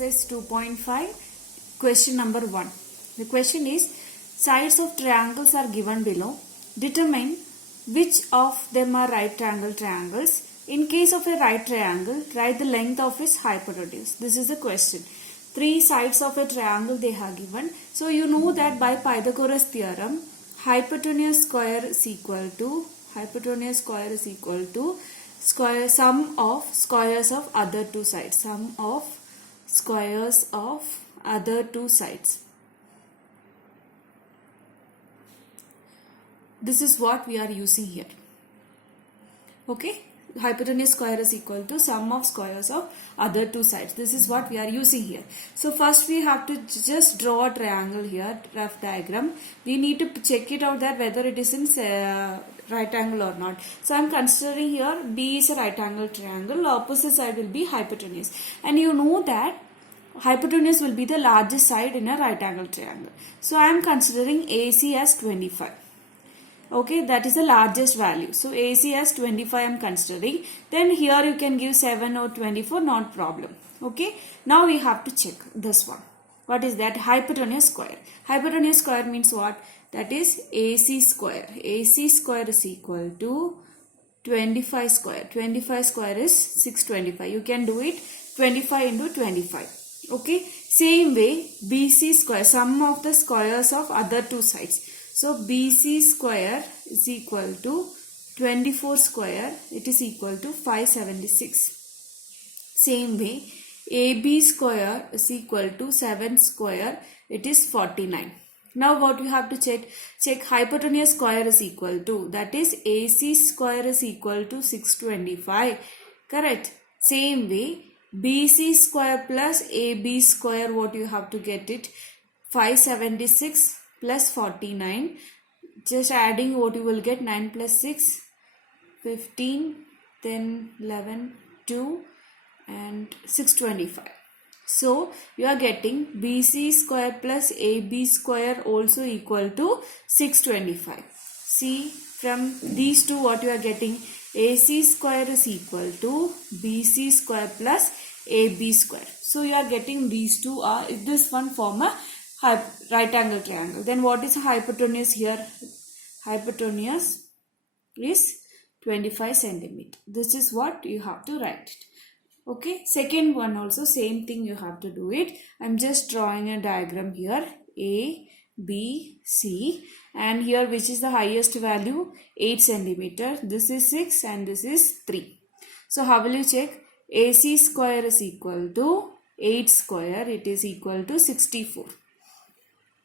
exercise 2.5, question number 1. The question is, sides of triangles are given below. Determine which of them are right angle triangles. In case of a right triangle, write the length of its hypotenuse. This is the question. Three sides of a triangle they have given. So you know that by Pythagoras theorem, hypotenuse square is equal to sum of squares of other two sides. Sum of squares of other two sides. This is what we are using here. Okay, hypotenuse square is equal to sum of squares of other two sides. This is what we are using here. So first we have to just draw a triangle here, rough diagram. We need to check it out that whether it is in right angle or not. So I am considering here B is a right angle triangle, opposite side will be hypotenuse. And you know that hypotenuse will be the largest side in a right angle triangle. So I am considering AC as 25. Okay, that is the largest value. So AC as 25 I am considering. Then here you can give 7 or 24, not problem. Okay, now we have to check this one. What is that? Hypotenuse square. Hypotenuse square means what? That is AC square. AC square is equal to 25 square. 25 square is 625. You can do it 25 into 25. Okay, same way BC square, sum of the squares of other two sides. So BC square is equal to 24 square, it is equal to 576. Same way AB square is equal to 7 square, it is 49. Now what we have to check? Check hypotenuse square is equal to, that is AC square is equal to 625. Correct. Same way BC square plus AB square, what you have to get it? 576 plus 49, just adding what you will get, 9 plus 6, 15, then 11, 2 and 625. So you are getting BC square plus AB square also equal to 625. See, from these two what you are getting? AC square is equal to BC square plus AB square. So you are getting these two are, this one form a right angle triangle. Then what is hypotenuse here? Hypotenuse is 25 centimeter. This is what you have to write it. Okay, second one also same thing you have to do it. I'm just drawing a diagram here, A, B, C, and here which is the highest value? 8 centimeter. This is 6 and this is 3. So how will you check? AC square is equal to 8 square, it is equal to 64.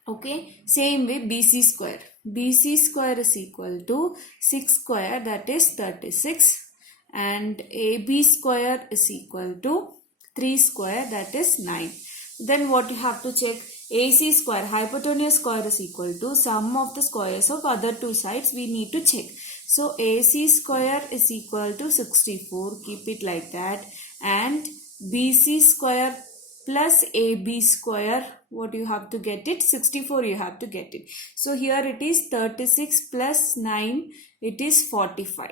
Okay, same way BC square. BC square is equal to 6 square, that is 36, and AB square is equal to 3 square, that is 9. Then what you have to check? AC square, hypotenuse square is equal to sum of the squares of other two sides. We need to check. So AC square is equal to 64, keep it like that, and BC square plus AB square, what you have to get it? 64 you have to get it. So here it is 36 plus 9, it is 45.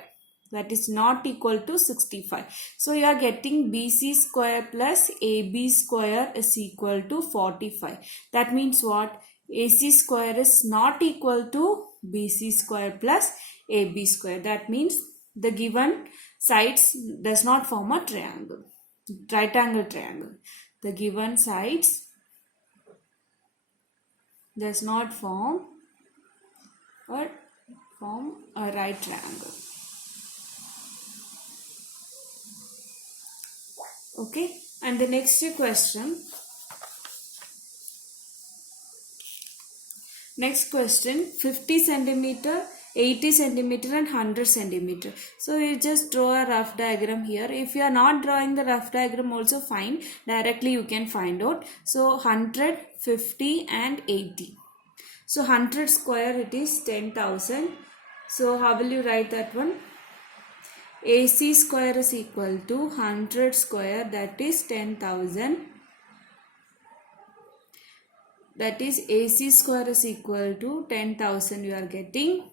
That is not equal to 65. So you are getting BC square plus AB square is equal to 45. That means what? AC square is not equal to BC square plus AB square. That means the given sides does not form a triangle, right angle triangle. The given sides does not form a right triangle. Okay, and the next question. Next question, 50 centimeter, 80 centimeter and 100 centimeter. So you just draw a rough diagram here. If you are not drawing the rough diagram also fine, directly you can find out. So 100, 50 and 80. So 100 square, it is 10,000. So how will you write that one? AC square is equal to 100 square, that is 10,000. That is AC square is equal to 10,000 you are getting.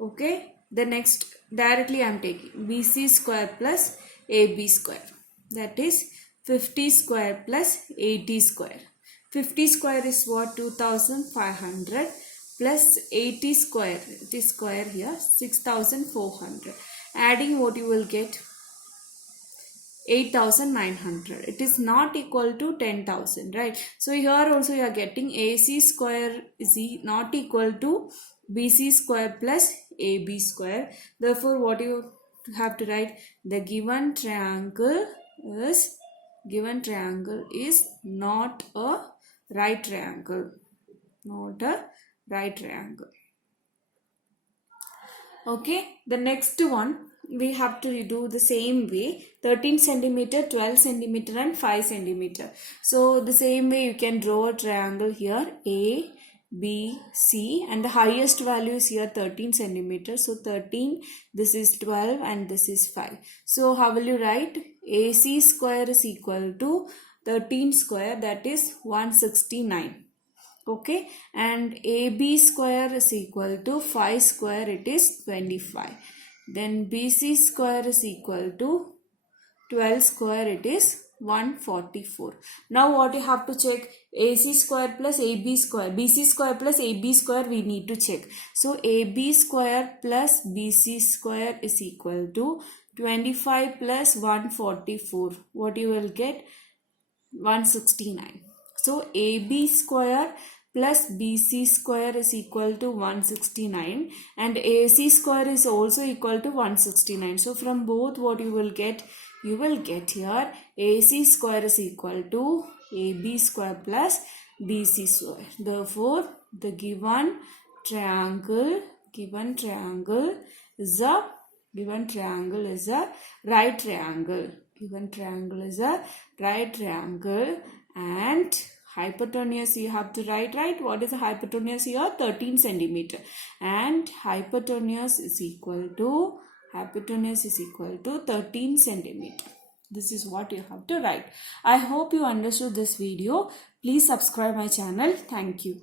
Okay, the next directly I am taking BC square plus AB square, that is 50 square plus 80 square. 50 square is what? 2500 plus 80 square. It is square here. 6400. Adding what you will get? 8900. It is not equal to 10,000, right? So here also you are getting AC square is not equal to BC square plus AB square. Therefore, what you have to write? The given triangle is not a right triangle. Not a right triangle. Okay, the next one we have to do the same way. 13 centimeter, 12 centimeter and 5 centimeter. So the same way you can draw a triangle here, A, B, C, and the highest value is here 13 centimeters. So 13, this is 12 and this is 5. So how will you write? AC square is equal to 13 square, that is 169. Okay, and AB square is equal to 5 square, it is 25. Then BC square is equal to 12 square, it is 144. Now what you have to check? AC square plus AB square, BC square plus AB square we need to check. So AB square plus BC square is equal to 25 plus 144. What you will get? 169. So AB square plus BC square is equal to 169 and AC square is also equal to 169. So from both what you will get? You will get here AC square is equal to AB square plus BC square. Therefore, the given triangle is a right triangle. Given triangle is a right triangle, and hypotenuse you have to write, right? What is the hypotenuse here? 13 centimeter, and hypotenuse is equal to 13 centimeter. This is what you have to write. I hope you understood this video. Please subscribe my channel. Thank you.